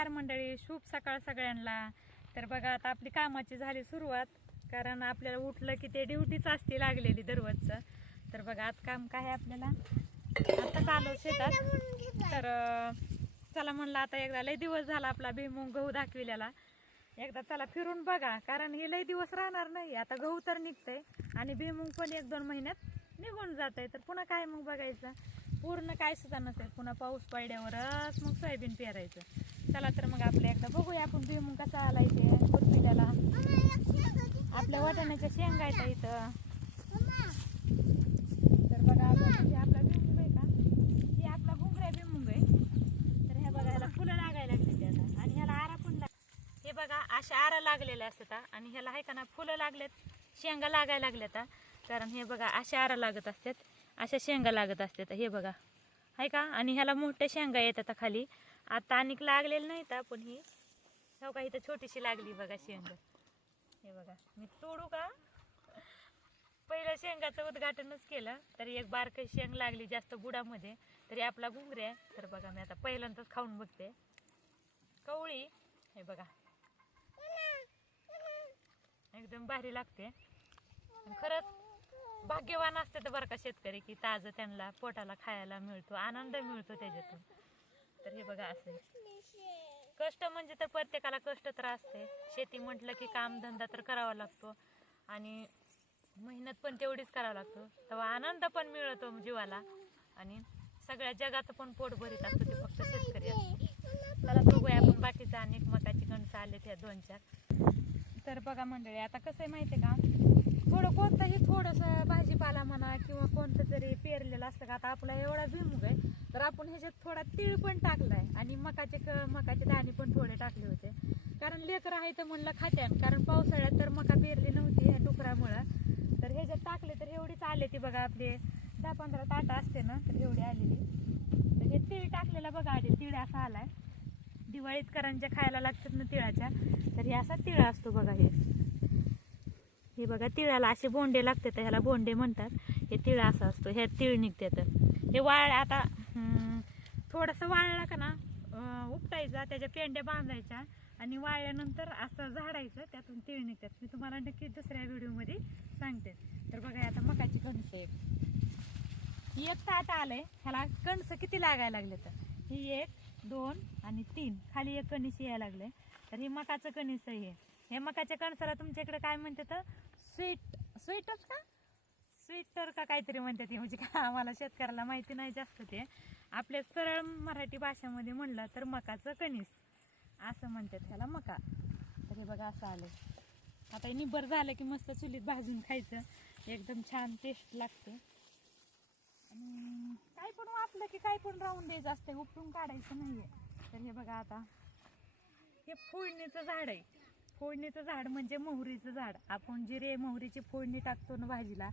नमस्कार मंडळी शुभ सकाळ सगळ्यांना. तर बघा आता आपली कामाची झाली सुरुवात. कारण आपल्याला उठलं की ते ड्युटीच असते लागलेली दररोजचं. तर बघा आज काम काय आहे आपल्याला? आता चालू शेतात. तर चला म्हणलं आता एकदा लय दिवस झाला आपला भीमुंग गहू दाखविलेला. एकदा चला फिरून बघा कारण हे लय दिवस राहणार नाही. आता गहू तर निघतंय आणि भीमुंग पण एक दोन महिन्यात निघून जात आहे तर पुन्हा काय मग बघायचं? पूर्ण काय सुद्धा नसेल. पुन्हा पाऊस पडल्यावरच मग सोयाबीन पेरायचं. चला तर मग आपलं एकदा बघूया आपण भुईमुंग कसा आला इथे कुरपिट्याला आपल्या वाटाण्याच्या शेंगा येतात इथं. तर बघा आता आपला भुईमुग आहे का? हे आपला घुंगऱ्या भुईमुग आहे. तर हे बघा ह्याला फुलं लागायला लागली आता. आणि ह्याला आरा पण लाग हे बघा अशा आरा लागलेल्या असतात आणि ह्याला आहे का ना फुलं लागलेत शेंगा लागायला लागल्यात कारण हे बघा अशा आरा लागत असतात. अशा शेंगा लागत असतात हे बघा. आहे का? आणि ह्याला मोठ्या शेंगा येतात खाली. आता आणि लागलेलं नाहीत तर पण ही. हो का? इथं छोटीशी लागली बघा शेंग. हे बघा. मी तोडू का? पहिलं शेंगाचं उद्घाटनच केलं. तरी एक बारकाई शेंग लागली जास्त बुडामध्ये तरी आपला घुंगरे तर बघा मी आता पहिल्यांदाच खाऊन बघते. कवळी. हे बघा. एकदम भारी लागते. खरंच भाग्यवान असते तर बरं का शेतकरी की ताजं त्यांना पोटाला खायला मिळतो आनंद मिळतो त्याच्यातून. तर हे बघा असं. कष्ट म्हणजे तर प्रत्येकाला कष्ट तर असते. शेती म्हटलं की कामधंदा तर करावा लागतो आणि मेहनत पण तेवढीच करावं लागतो. तेव्हा आनंद पण मिळतो जीवाला आणि सगळ्या जगाचं पण पोट भरीत असतो ते फक्त शेतकरी असतो चला बघूया आपण बाकीचं अनेक मकाची कणसं आले त्या दोन चार. तर बघा मंडळी आता कसं आहे माहिती आहे का? थोडं कोणतंही थोडंसं भाजीपाला म्हणा किंवा कोणतं तरी पेरलेलं असतं का आता आपला एवढा भुईमुग आहे तर आपण ह्याच्यात थोडा तीळ पण टाकलाय आणि मकाचे क मकाचे दाणे पण थोडे टाकले होते. कारण लेकर आहे तर म्हणलं खात्यान कारण पावसाळ्यात तर मका पेरली नव्हती ह्या डुकरामुळं. तर ह्याच्यात टाकले तर एवढीच आले ती बघा आपले दहा पंधरा ताटं असते ना तर एवढी आलेली. तर हे तीळ टाकलेला बघा आधी तीळ असा आलाय. दिवाळीत करंज्या खायला लागतात ना तिळाच्या तर हे असा तिळा असतो बघा हे. हे बघा तिळाला असे बोंडे लागतात ह्याला बोंडे म्हणतात. हे तिळ असा असतो हे तिळ निघते तर हे वाळ आता थोडंसं वाळला का ना उपटायचा त्याच्या पेंड्या बांधायच्या आणि वाळल्यानंतर असं झाडायचं त्यातून तिळ निघतात. मी तुम्हाला नक्की दुसऱ्या व्हिडिओमध्ये सांगते. तर बघा आता मकाची कणसं एक ही एक ताट आलंय ह्याला कणसं किती लागायला लागले तर ही एक दोन आणि तीन. खाली एक कणीस यायला लागले तर हे मकाचं कणीस आहे हे. हे मकाच्या कणसाला तुमच्या इकडे काय म्हणतात? तर स्वीट स्वीटच का? स्वीटर का काहीतरी म्हणतात ते म्हणजे का आम्हाला शेतकऱ्याला माहिती नाही जास्त ते. आपल्या सरळ मराठी भाषेमध्ये म्हणलं तर मकाचं कणीस. असं म्हणतात ह्याला मका. तर हे बघा असं आलं आता निब्बर झालं की मस्त चुलीत भाजून खायचं. एकदम छान टेस्ट लागते. आणि काय पण वापलं की काय पण राहून द्यायचं असते उपटून काढायचं नाहीये. तर हे बघा आता. हे फोडणीचं झाड आहे. फोडणीचं झाड म्हणजे मोहरीचं झाड. आपण जिरे मोहरीची फोडणी टाकतो ना भाजीला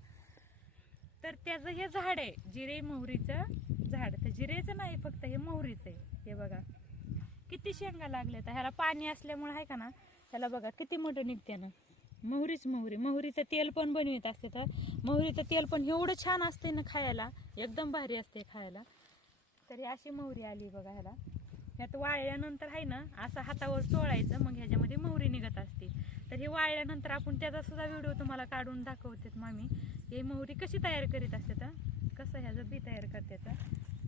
तर त्याचं हे झाड आहे. जिरे मोहरीचं झाड. तर जिरेचं नाही फक्त हे मोहरीचं आहे. हे बघा. किती शेंगा लागल्या तर ह्याला पाणी असल्यामुळे आहे का ना? ह्याला बघा किती मोठं निघते ना. मोहरीच मोहरी. मोहरीचं तेल पण बनवित असते तर. मोहरीचं तेल पण एवढं छान असते ना खायला. एकदम भारी असते खायला. तर ही अशी मोहरी आली बघा ह्याला. ह्यात वाळल्यानंतर आहे ना असं हातावर चोळायचं मग ह्याच्यामध्ये मोहरी निघत असते. तर हे वाळल्यानंतर आपण त्याचा सुद्धा व्हिडिओ तुम्हाला काढून दाखवतात मामी. हे मोहरी कशी तयार करीत असते तर? कसं ह्याचं बी तयार करते तर?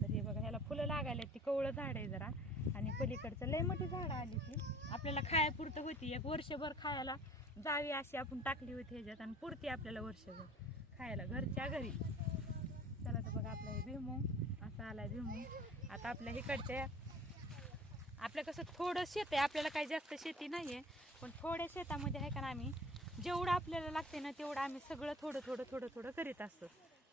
हे बघा ह्याला फुलं लागायला ती कवळं झाड आहे जरा. आणि पलीकडचं लय मोठी झाडं आली ती. आपल्याला खायापुरतं होती. एक वर्षभर खायला जावी अशी आपण टाकली होती ह्याच्यात आणि पुरती आपल्याला वर्षभर खायला घरच्या घरी. चला तर बघा आपला हे भुईमुग असा आला भिमू आता आपल्या इकडच्या आपलं कसं थोडं शेत आहे आपल्याला काही जास्त शेती नाही आहे पण थोड्या शेतामध्ये आहे का आम्ही जेवढं आपल्याला लागते ना तेवढं आम्ही सगळं थोडं थोडं थोडं थोडं करीत असतो.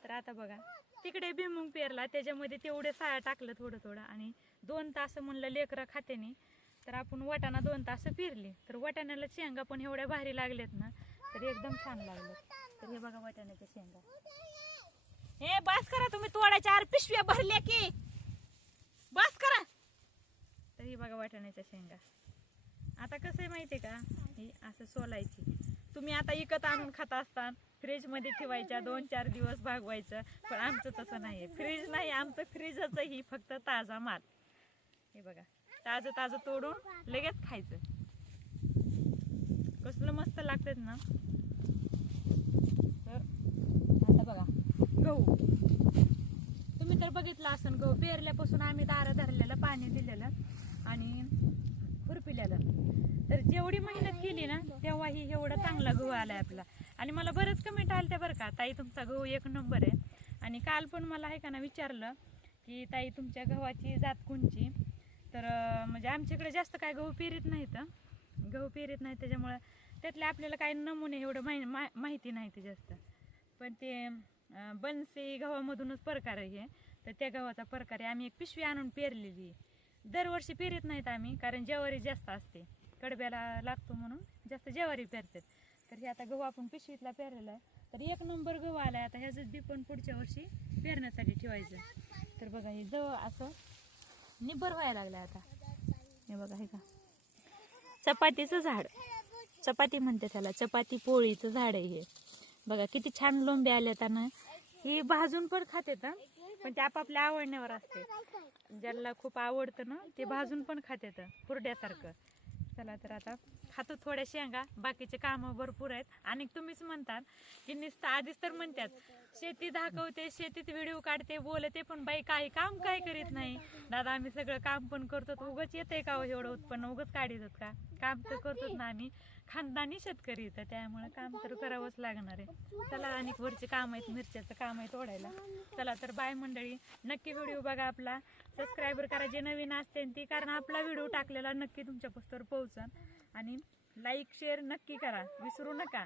तर आता बघा तिकडे भिमुंग पेरला त्याच्यामध्ये तेवढे साया टाकलं थोडं थोडं आणि दोन तास म्हणलं लेकरं खात्याने तर आपण वाटाणा दोन तास पेरली. तर वाटाण्याला शेंगा पण एवढ्या भारी लागल्यात ना तर एकदम छान लागलं. तर हे बघा वाटाण्याच्या शेंगा. हे बास करा तुम्ही तोडायच्या आर पिशव्या भरल्या की बस करा तर ही बघा वाटाण्याच्या शेंगा. आता कसं आहे माहिती आहे का? ही असं सोलायची. तुम्ही आता इकत आणून खात असता फ्रीजमध्ये ठेवायच्या दोन चार दिवस भागवायचं पण आमचं तसं नाही आहे फ्रीज नाही आमचं फ्रीजच ही फक्त ताजा माल. हे बघा ताजं ताजं तोडून लगेच खायचं. कसलं मस्त लागतात ना. तर आता बघा गहू. बघितलं असं गहू पेरल्यापासून आम्ही दारं धरलेलं पाणी दिलेलं आणि खुरपिलेलं. तर जेवढी मेहनत केली ना तेव्हाही एवढा चांगला गहू आलाय आपला. आणि मला बरंच कमेंट आलं त्या बरं का. ताई तुमचा गहू एक नंबर आहे. आणि काल पण मला आहे का ना विचारलं की ताई तुमच्या गव्हाची जात कोणची? तर म्हणजे आमच्याकडे जास्त काय गहू पेरीत नाहीत. गहू पेरीत नाही त्याच्यामुळं त्यातले आपल्याला काही नमुने एवढं माहि मा- माहिती नाही ते जास्त. पण ते बनसे गव्हामधूनच प्रकार आहे तर त्या गव्हाचा प्रकारे आम्ही एक पिशवी आणून पेरलेली आहे. दरवर्षी पेरीत नाहीत आम्ही कारण ज्वारी जास्त असते. कडब्याला लागतो म्हणून जास्त ज्वारी पेरतात. तर हे आता गहू आपण पिशवीतला पेरलेला आहे. तर एक नंबर गहू आहे आता ह्याचं बी पण पुढच्या वर्षी पेरण्यासाठी ठेवायचं. तर बघा हे जवळ असं निब्बर व्हायला लागलं आता. हे बघा हे का. चपातीचं झाड. चपाती म्हणते त्याला. चपाती पोळीचं झाड आहे हे. बघा किती छान लोंबे आले त्यानं ही भाजून पण खातेत हं. पण ते आपापल्या आवडण्यावर असते. ज्याला खूप आवडतं ना ते भाजून पण खात्यात हुरड्यासारखं चला तर आता खातो थोड्या शेंगा बाकीचे कामं भरपूर आहेत. आणि तुम्हीच म्हणतात की नुसतं आधीच तर म्हणतात शेती दाखवते शेतीत व्हिडिओ काढते बोलते पण बाई काही काम काय करीत नाही. दादा आम्ही सगळं काम पण करतो उगच येते का हो एवढं उत्पन्न? उगच काढितात का? काम तर करतोच ना आम्ही. खानदानी शेतकरी इथं त्यामुळे काम तर करावंच लागणार आहे. चला अनेक वरचे काम आहेत मिरच्याचं काम आहे तोडायला. चला तर बाय मंडळी नक्की व्हिडिओ बघा आपला. सबस्क्रायबर करा जे नवीन असते ती कारण आपला व्हिडिओ टाकलेला नक्की तुमच्या पोस्टवर पोहोचन. आणि लाईक शेअर नक्की करा. विसरू नका.